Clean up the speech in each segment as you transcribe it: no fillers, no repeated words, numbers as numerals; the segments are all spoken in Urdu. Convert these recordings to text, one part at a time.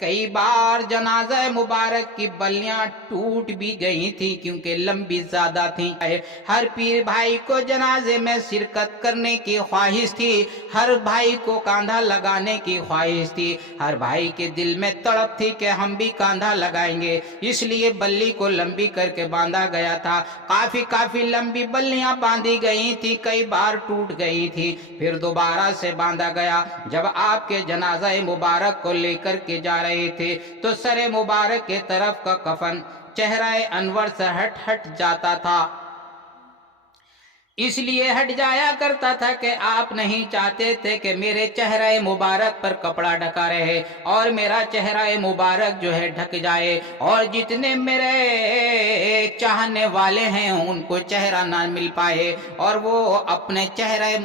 کئی بار جنازہ مبارک کی بلیاں ٹوٹ بھی گئی تھی کیونکہ لمبی زیادہ تھی۔ ہر پیر بھائی کو جنازے میں شرکت کرنے کی خواہش تھی، ہر بھائی کو کاندھا لگانے کی خواہش تھی، ہر بھائی کے دل میں تڑپ تھی کہ ہم بھی کاندھا لگائیں گے، اس لیے بلی کو لمبی کر کے باندھا گیا تھا۔ کافی لمبی بلیاں باندھی گئی تھی، کئی بار ٹوٹ گئی تھی، پھر دوبارہ سے باندھا گیا۔ جب آپ کے جنازہ مبارک کو لے کر کے جا رہے تھے تو سر مبارک کے طرف کا کفن چہرہ انور سے ہٹ جاتا تھا، اس لیے ہٹ جایا کرتا تھا کہ آپ نہیں چاہتے تھے کہ میرے چہرہ مبارک پر کپڑا ڈھکا رہے اور میرا چہرہ مبارک جو ہے ڈھک جائے، اور جتنے میرے چاہنے والے ہیں ان کو چہرہ نہ مل پائے اور وہ اپنے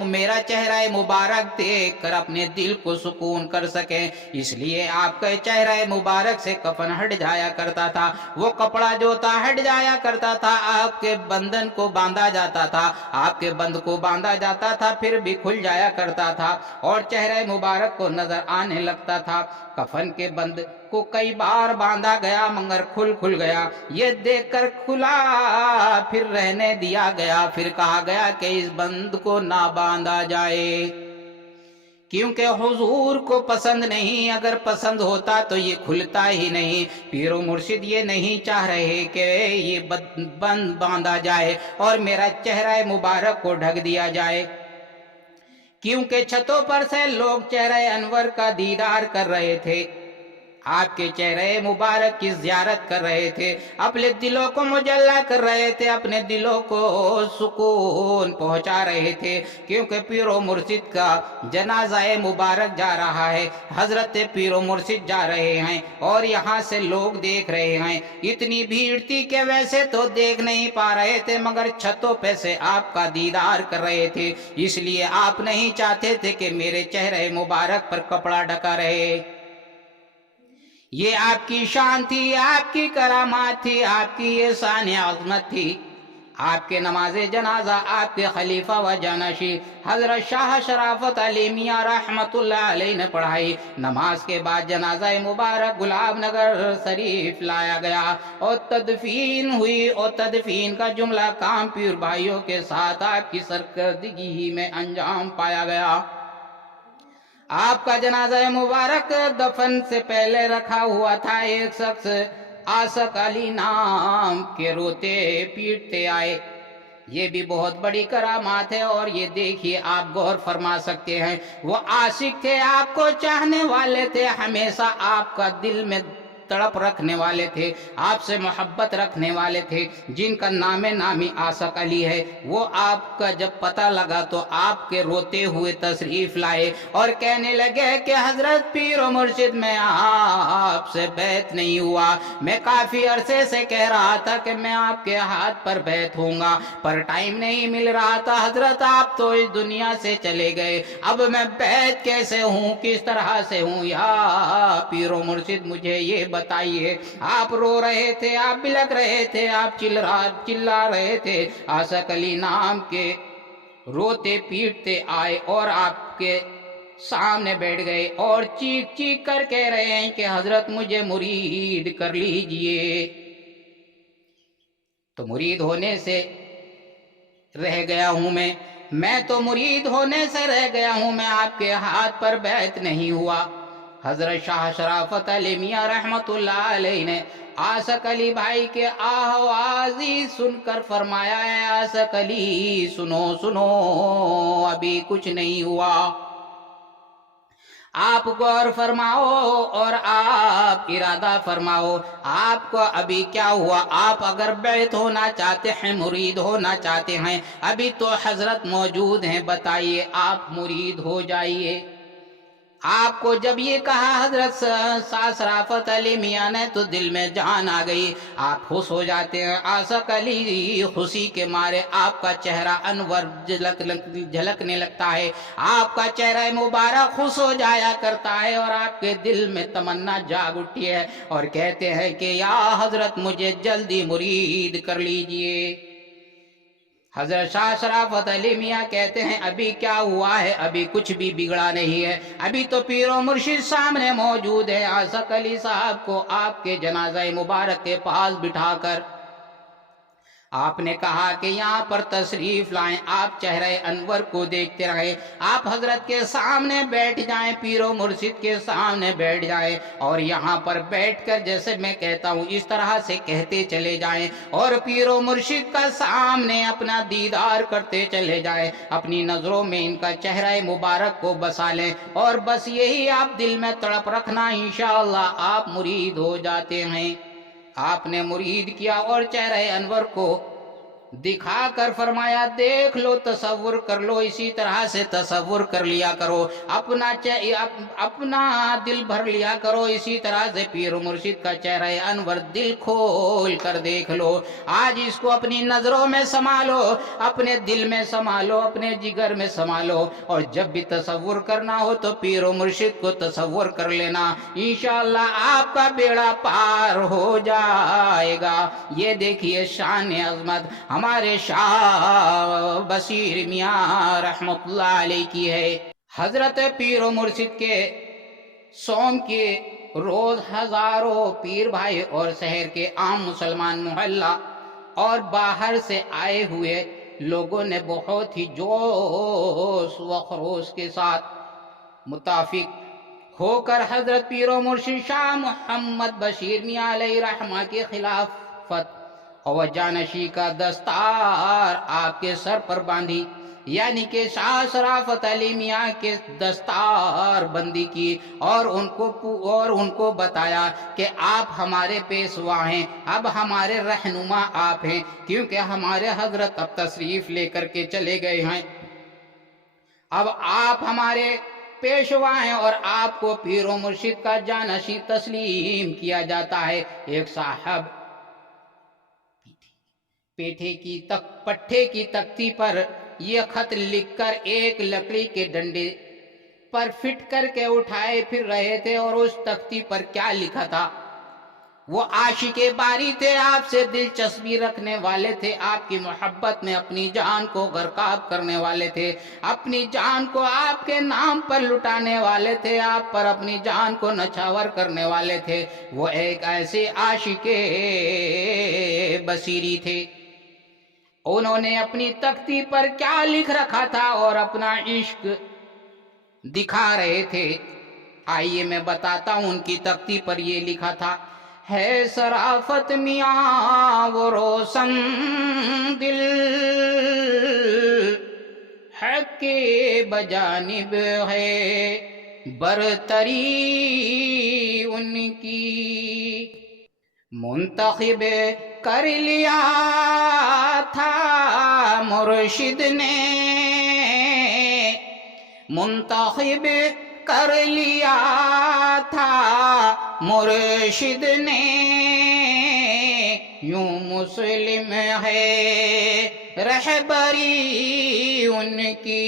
میرا چہرہ مبارک دیکھ کر اپنے دل کو سکون کر سکیں، اس لیے آپ کے چہرہ مبارک سے کفن ہٹ جایا کرتا تھا، وہ کپڑا جو تھا ہٹ جایا کرتا تھا، آپ کے بندن کو باندھا جاتا تھا، آپ کے بند کو باندھا جاتا تھا، پھر بھی کھل جایا کرتا تھا اور چہرہ مبارک کو نظر آنے لگتا تھا۔ کفن کے بند کو کئی بار باندھا گیا مگر کھل گیا، یہ دیکھ کر کھلا پھر رہنے دیا گیا، پھر کہا گیا کہ اس بند کو نہ باندھا جائے کیونکہ حضور کو پسند نہیں، اگر پسند ہوتا تو یہ کھلتا ہی نہیں۔ پیر و مرشد یہ نہیں چاہ رہے کہ یہ بند باندھا جائے اور میرا چہرہ مبارک کو ڈھک دیا جائے، کیونکہ چھتوں پر سے لوگ چہرہ انور کا دیدار کر رہے تھے، آپ کے چہرہ مبارک کی زیارت کر رہے تھے، اپنے دلوں کو مجلہ کر رہے تھے، اپنے دلوں کو سکون پہنچا رہے تھے، کیونکہ پیر و مرشد کا جنازہ مبارک جا رہا ہے، حضرت پیر و مرشد جا رہے ہیں اور یہاں سے لوگ دیکھ رہے ہیں۔ اتنی بھیڑ تھی کہ ویسے تو دیکھ نہیں پا رہے تھے مگر چھتوں پہ سے آپ کا دیدار کر رہے تھے، اس لیے آپ نہیں چاہتے تھے کہ میرے چہرہ مبارک پر کپڑا ڈھکا رہے۔ یہ آپ کی شان تھی، آپ کی کرامات تھی، آپ کی یہ شان عظمت تھی۔ آپ کے نماز جنازہ آپ کے خلیفہ و جانشین حضرت شاہ شرافت علی میاں رحمت اللہ علیہ نے پڑھائی۔ نماز کے بعد جنازہ مبارک گلاب نگر شریف لایا گیا اور تدفین ہوئی، اور تدفین کا جملہ کام پیر بھائیوں کے ساتھ آپ کی سرکردگی میں انجام پایا گیا۔ آپ کا جنازہ مبارک دفن سے پہلے رکھا ہوا تھا، ایک شخص عاشق علی نام کے روتے پیٹتے آئے، یہ بھی بہت بڑی کرامات ہے، اور یہ دیکھیے آپ غور فرما سکتے ہیں، وہ عاشق تھے، آپ کو چاہنے والے تھے، ہمیشہ آپ کا دل میں تڑپ رکھنے والے تھے، آپ سے محبت رکھنے والے تھے، جن کا نام نامی عاشق علی ہے۔ وہ آپ کا جب پتہ لگا تو آپ کے روتے ہوئے تشریف لائے اور کہنے لگے کہ حضرت پیر و مرشد میں آپ سے بیعت نہیں ہوا، میں کافی عرصے سے کہہ رہا تھا کہ میں آپ کے ہاتھ پر بیعت ہوں گا، پر ٹائم نہیں مل رہا تھا، حضرت آپ تو اس دنیا سے چلے گئے، اب میں بیعت کیسے ہوں، کس طرح سے ہوں، یا پیر و مرشد مجھے یہ بتائیے۔ آپ رو رہے تھے، آپ بلک رہے تھے، آپ چلا رہے تھے، عاشق علی نام کے روتے پیٹتے آئے اور آپ کے سامنے بیٹھ گئے اور چیخ کر کہہ رہے ہیں کہ حضرت مجھے مرید کر لیجئے۔ تو مرید ہونے سے رہ گیا ہوں میں تو مرید ہونے سے رہ گیا ہوں، میں آپ کے ہاتھ پر بیعت نہیں ہوا۔ حضرت شاہ شرافت علی میاں رحمت اللہ علیہ نے عاشق علی بھائی کے آوازی سن کر فرمایا ہے، عاشق علی سنو ابھی کچھ نہیں ہوا، آپ غور فرماؤ اور آپ ارادہ فرماؤ، آپ کو ابھی کیا ہوا، آپ اگر بیعت ہونا چاہتے ہیں، مرید ہونا چاہتے ہیں، ابھی تو حضرت موجود ہیں، بتائیے آپ مرید ہو جائیے۔ آپ کو جب یہ کہا حضرت شاہ شرافت علی میاں نے تو دل میں جان آ گئی، آپ خوش ہو جاتے ہیں، عاشق علی خوشی کے مارے آپ کا چہرہ انور جھلکنے لگتا ہے، آپ کا چہرہ مبارک خوش ہو جایا کرتا ہے، اور آپ کے دل میں تمنا جاگ اٹھی ہے اور کہتے ہیں کہ یا حضرت مجھے جلدی مرید کر لیجئے۔ حضرت شاہ شرافت علی میاں کہتے ہیں ابھی کیا ہوا ہے، ابھی کچھ بھی بگڑا نہیں ہے، ابھی تو پیر و مرشد سامنے موجود ہے۔ عاشق علی صاحب کو آپ کے جنازہ مبارک کے پاس بٹھا کر آپ نے کہا کہ یہاں پر تشریف لائیں، آپ چہرہ انور کو دیکھتے رہیں، آپ حضرت کے سامنے بیٹھ جائیں، پیر و مرشد کے سامنے بیٹھ جائیں، اور یہاں پر بیٹھ کر جیسے میں کہتا ہوں اس طرح سے کہتے چلے جائیں، اور پیر و مرشد کا سامنے اپنا دیدار کرتے چلے جائیں، اپنی نظروں میں ان کا چہرہ مبارک کو بسا لیں، اور بس یہی آپ دل میں تڑپ رکھنا، انشاءاللہ آپ مرید ہو جاتے ہیں۔ آپ نے مرید کیا اور چہرہ انور کو دکھا کر فرمایا دیکھ لو، تصور کر لو، اسی طرح سے تصور کر لیا کرو، اپنا دل بھر لیا کرو، اسی طرح سے پیر و مرشد کا چہرہ انور دل کھول کر دیکھ لو۔ آج اس کو اپنی نظروں میں سنبھالو، اپنے دل میں سنبھالو، اپنے جگر میں سنبھالو، اور جب بھی تصور کرنا ہو تو پیر و مرشد کو تصور کر لینا، انشاءاللہ آپ کا بیڑا پار ہو جائے گا۔ یہ دیکھیے شان عظمت ہمارے شاہ بصیر میاں رحمت اللہ علیہ کی ہے۔ حضرت پیر و مرشد کے سوم کے روز ہزاروں پیر بھائی اور شہر کے عام مسلمان محلہ اور باہر سے آئے ہوئے لوگوں نے بہت ہی جوش و خروش کے ساتھ متفق ہو کر حضرت پیر و مرشد شاہ محمد بشیر میاں علیہ رحمہ کے خلافت اور جانشی کا دستار آپ کے سر پر باندھی، یعنی کہ شاہ شرافت علی میاں کے دستار بندی کی، اور ان کو بتایا کہ آپ ہمارے پیشوا ہیں، اب ہمارے رہنما آپ ہیں، کیونکہ ہمارے حضرت اب تشریف لے کر کے چلے گئے ہیں، اب آپ ہمارے پیشوا ہیں اور آپ کو پیر و مرشد کا جانشی تسلیم کیا جاتا ہے۔ ایک صاحب پٹھے کی تختی پر یہ خط لکھ کر ایک لکڑی کے ڈنڈے پر فٹ کر کے اٹھائے پھر رہے تھے، اور اس تختی پر کیا لکھا تھا؟ وہ عاشق باری تھے، آپ سے دلچسپی رکھنے والے تھے، آپ کی محبت میں اپنی جان کو غرقاب کرنے والے تھے، اپنی جان کو آپ کے نام پر لٹانے والے تھے، آپ پر اپنی جان کو نچھاور کرنے والے تھے۔ وہ ایک ایسے عاشق بصیری تھے، انہوں نے اپنی تختی پر کیا لکھ رکھا تھا اور اپنا عشق دکھا رہے تھے۔ آئیے میں بتاتا ہوں، ان کی تختی پر یہ لکھا تھا، ہے شرافت میاں وہ روشن دل، حق کے بجانب ہے برتری ان کی، منتخب کر لیا تھا مرشد نے، منتخب کر لیا تھا مرشد نے، یوں مسلم ہے رہبری ان کی۔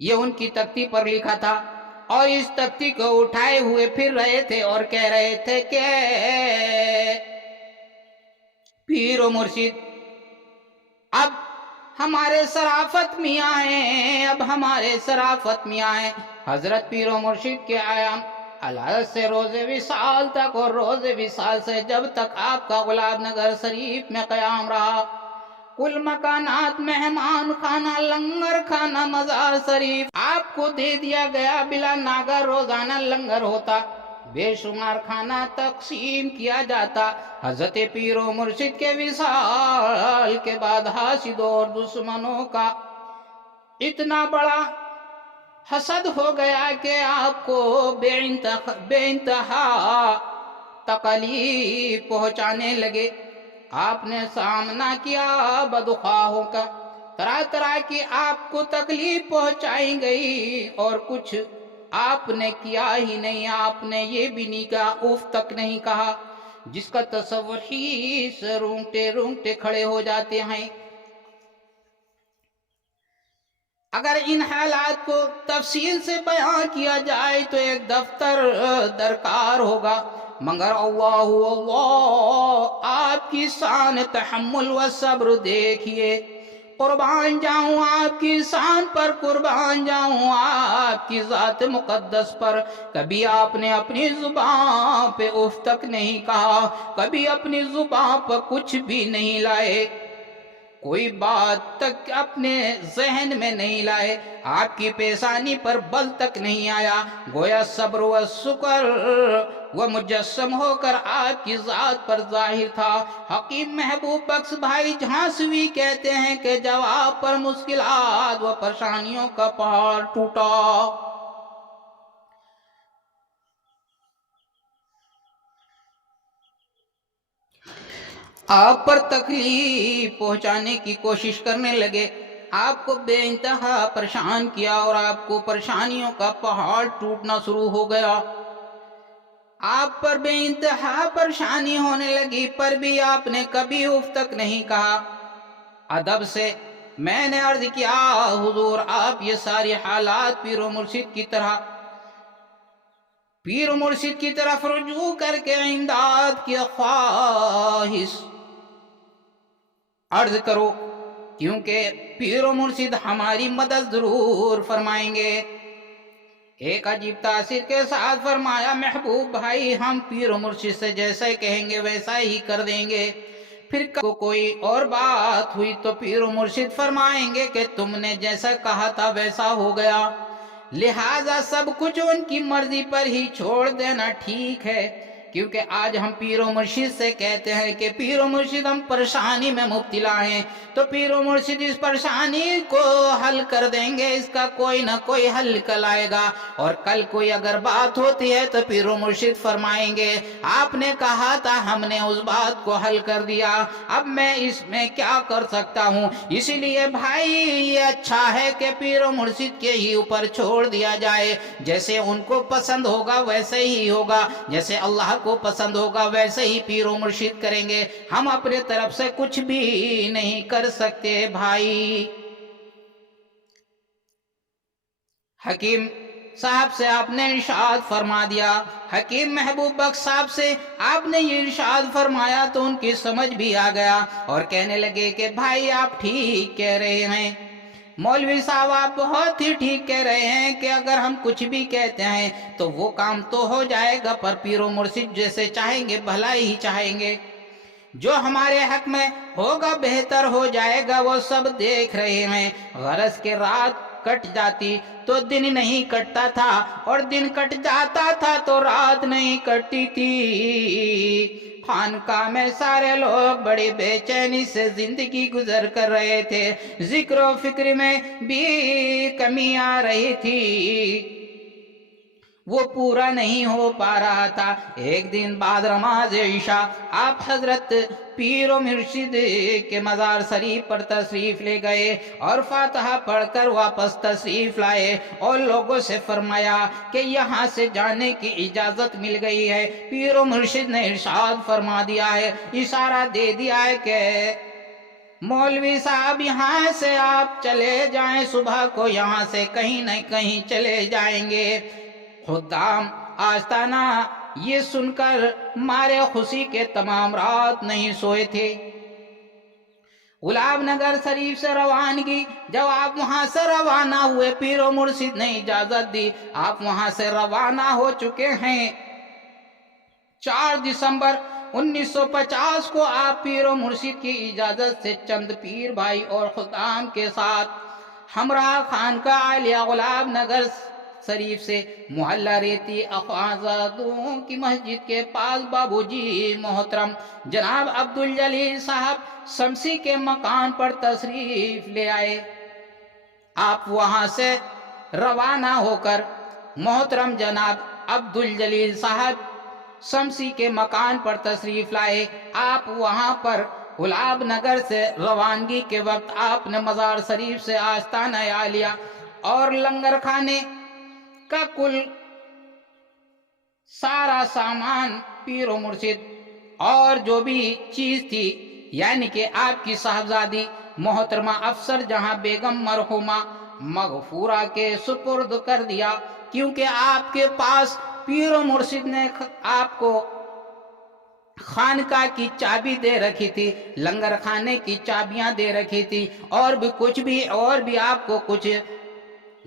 یہ ان کی تختی پر لکھا تھا، اور اس تختی کو اٹھائے ہوئے پھر رہے تھے اور کہہ رہے تھے کہ پیر و مرشد اب ہمارے شرافت میاں ہیں، اب ہمارے شرافت میاں ہیں۔ حضرت پیر و مرشد کے آیام الحضرت سے روز وصال تک، اور روز وصال سے جب تک آپ کا گلاب نگر شریف میں قیام رہا، کل مکانات، مہمان خانہ، لنگر خانہ، مزار شریف آپ کو دے دیا گیا، بلا ناگہ روزانہ لنگر ہوتا، بے شمار کھانا تقسیم کیا جاتا۔ حضرت پیر و مرشد کے وصال کے بعد حاسدوں اور دشمنوں کا اتنا بڑا حسد ہو گیا کہ آپ کو بے انتہا تکلیف پہنچانے لگے۔ آپ نے سامنا کیا بدخواہوں کا، طرح طرح کی آپ کو تکلیف پہنچائی گئی، اور کچھ آپ نے کیا ہی نہیں، آپ نے یہ بھی نہیں کہا، اف تک نہیں کہا، جس کا تصور ہی سے رونگٹے رونگٹے کھڑے ہو جاتے ہیں۔ اگر ان حالات کو تفصیل سے بیان کیا جائے تو ایک دفتر درکار ہوگا، مگر اللہ آپ کی شان تحمل و صبر دیکھیے، قربان جاؤں آپ کی شان پر، قربان جاؤں آپ کی ذات مقدس پر۔ کبھی آپ نے اپنی زبان پہ اف تک نہیں کہا، کبھی اپنی زبان پر کچھ بھی نہیں لائے، کوئی بات تک اپنے ذہن میں نہیں لائے، آپ کی پیشانی پر بل تک نہیں آیا، گویا صبر و شکر وہ مجسم ہو کر آپ کی ذات پر ظاہر تھا۔ حکیم محبوب بخش بھائی جھانسوی کہتے ہیں کہ جب آپ پر مشکلات و پریشانیوں کا پہاڑ ٹوٹا، آپ پر تکلیف پہنچانے کی کوشش کرنے لگے، آپ کو بے انتہا پریشان کیا اور آپ کو پریشانیوں کا پہاڑ ٹوٹنا شروع ہو گیا، آپ پر بے انتہا پریشانی ہونے لگی، پر بھی آپ نے کبھی اف تک نہیں کہا۔ ادب سے میں نے عرض کیا حضور آپ یہ ساری حالات پیر و مرشد کی طرف رجوع کر کے امداد کی خواہش عرض کرو، کیونکہ پیر و مرشد ہماری مدد ضرور فرمائیں گے۔ ایک عجیب تاثیر کے ساتھ فرمایا، محبوب بھائی ہم پیر و مرشد سے جیسا کہیں گے ویسا ہی کر دیں گے۔ پھر کوئی اور بات ہوئی تو پیر و مرشد فرمائیں گے کہ تم نے جیسا کہا تھا ویسا ہو گیا، لہٰذا سب کچھ ان کی مرضی پر ہی چھوڑ دینا ٹھیک ہے۔ کیونکہ آج ہم پیر و مرشد سے کہتے ہیں کہ پیر و مرشد ہم پریشانی میں مبتلا ہیں، تو پیر و مرشد اس پریشانی کو حل کر دیں گے، اس کا کوئی نہ کوئی حل نکل آئے گا۔ اور کل کوئی اگر بات ہوتی ہے تو پیر و مرشد فرمائیں گے آپ نے کہا تھا، ہم نے اس بات کو حل کر دیا، اب میں اس میں کیا کر سکتا ہوں۔ اسی لیے بھائی یہ اچھا ہے کہ پیر و مرشد کے ہی اوپر چھوڑ دیا جائے، جیسے ان کو پسند ہوگا ویسے ہی ہوگا، جیسے اللہ کو پسند ہوگا ویسے ہی پیر و مرشد کریں گے، ہم اپنے طرف سے کچھ بھی نہیں کر سکتے بھائی۔ حکیم صاحب سے آپ نے ارشاد فرما دیا، حکیم محبوب بخش صاحب سے آپ نے یہ ارشاد فرمایا تو ان کی سمجھ بھی آ گیا اور کہنے لگے کہ بھائی آپ ٹھیک کہہ رہے ہیں، مولوی صاحب آپ بہت ہی ٹھیک کہہ رہے ہیں کہ اگر ہم کچھ بھی کہتے ہیں تو وہ کام تو ہو جائے گا، پر پیر و مرشد جیسے چاہیں گے بھلائی ہی چاہیں گے، جو ہمارے حق میں ہوگا بہتر ہو جائے گا، وہ سب دیکھ رہے ہیں۔ غرض کے رات کٹ جاتی تو دن نہیں کٹتا تھا، اور دن کٹ جاتا تھا تو رات نہیں کٹتی تھی۔ خانقاہ میں سارے لوگ بڑی بے چینی سے زندگی گزر کر رہے تھے، ذکر و فکر میں بھی کمی آ رہی تھی، وہ پورا نہیں ہو پا رہا تھا۔ ایک دن بعد نماز عشاء آپ حضرت پیر و مرشد کے مزار شریف پر تشریف لے گئے اور فاتحہ پڑھ کر واپس تشریف لائے اور لوگوں سے فرمایا کہ یہاں سے جانے کی اجازت مل گئی ہے۔ پیر و مرشد نے ارشاد فرما دیا ہے، اشارہ دے دیا ہے کہ مولوی صاحب یہاں سے آپ چلے جائیں، صبح کو یہاں سے کہیں نہ کہیں چلے جائیں گے۔ خدام آستانہ یہ سن کر مارے خوشی کے تمام رات نہیں سوئے تھے۔ غلام نگر شریف سے روانگی، جب آپ وہاں سے روانہ ہوئے، پیر و مرشد نے اجازت دی، آپ وہاں سے روانہ ہو چکے ہیں۔ 4 دسمبر 1950 کو آپ پیر و مرشد کی اجازت سے چند پیر بھائی اور خدام کے ساتھ ہمراہ خانقاہ عالیہ غلام نگر شریف سے محلہ ریتی اخوانزادوں کی مسجد کے پاس بابو جی محترم جناب عبدالجلیل صاحب شمسی کے مکان پر تشریف لے آئے۔ آپ وہاں سے روانہ ہو کر محترم جناب عبدالجلیل صاحب شمسی کے مکان پر تشریف لائے۔ آپ وہاں پر غلام نگر سے روانگی کے وقت آپ نے مزار شریف سے آستانہ عالیہ اور لنگر خانے کا کل سارا سامان پیر و مرشد اور جو بھی چیز تھی، یعنی کہ آپ کی صاحبزادی محترمہ افسر جہاں بیگم مرحومہ مغفورہ کے سپرد کر دیا، کیونکہ آپ کے پاس پیر و مرشد نے آپ کو خانقاہ کی چابی دے رکھی تھی، لنگر خانے کی چابیاں دے رکھی تھی، اور بھی آپ کو کچھ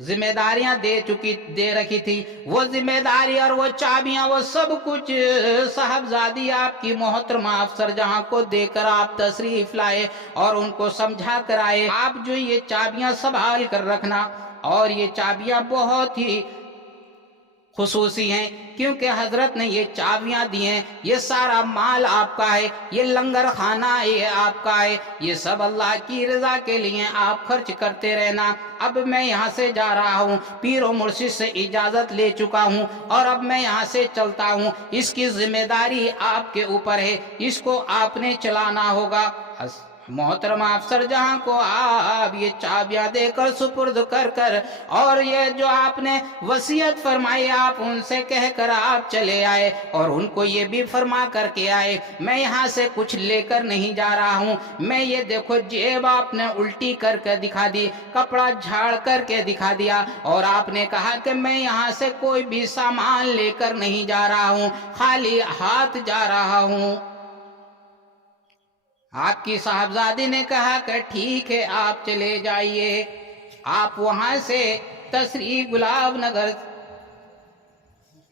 ذمہ داریاں دے رکھی تھی۔ وہ ذمہ داری اور وہ چابیاں، وہ سب کچھ صاحبزادی آپ کی محترمہ افسر جہاں کو دے کر آپ تشریف لائے اور ان کو سمجھا کر آئے، آپ جو یہ چابیاں سنبھال کر رکھنا، اور یہ چابیاں بہت ہی خصوصی ہیں، کیونکہ حضرت نے یہ چابیاں دی ہیں، یہ سارا مال آپ کا ہے، یہ لنگر خانہ یہ آپ کا ہے، یہ سب اللہ کی رضا کے لیے آپ خرچ کرتے رہنا۔ اب میں یہاں سے جا رہا ہوں، پیر و مرشد سے اجازت لے چکا ہوں، اور اب میں یہاں سے چلتا ہوں، اس کی ذمہ داری آپ کے اوپر ہے، اس کو آپ نے چلانا ہوگا۔ محترمہ افسر جہاں کو آپ یہ چابیاں دے کر سپرد کر اور یہ جو آپ نے وصیت فرمائی آپ ان سے کہہ کر آپ چلے آئے، اور ان کو یہ بھی فرما کر کے آئے، میں یہاں سے کچھ لے کر نہیں جا رہا ہوں، میں یہ دیکھو جیب آپ نے الٹی کر کے دکھا دی، کپڑا جھاڑ کر کے دکھا دیا، اور آپ نے کہا کہ میں یہاں سے کوئی بھی سامان لے کر نہیں جا رہا ہوں، خالی ہاتھ جا رہا ہوں۔ آپ کی صاحبزادی نے کہا کہ ٹھیک ہے آپ چلے جائیے۔ آپ وہاں سے تشریف گلاب نگر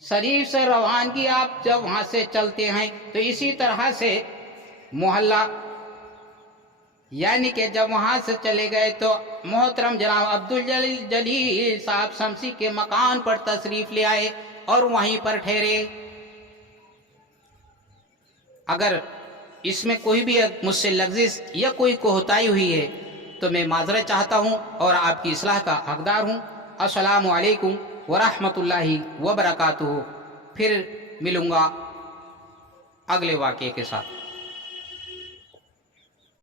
شریف سے روانگی، آپ جب وہاں سے چلتے ہیں تو اسی طرح سے محلہ، یعنی کہ جب وہاں سے چلے گئے تو محترم جناب عبدالجلیل صاحب شمسی کے مکان پر تشریف لے آئے اور وہیں پر ٹھہرے۔ اگر اس میں کوئی بھی مجھ سے لغزش یا کوئی کوتاہی ہوئی ہے تو میں معذرت چاہتا ہوں اور آپ کی اصلاح کا حقدار ہوں۔ السلام علیکم ورحمۃ اللہ وبرکاتہ۔ پھر ملوں گا اگلے واقعے کے ساتھ۔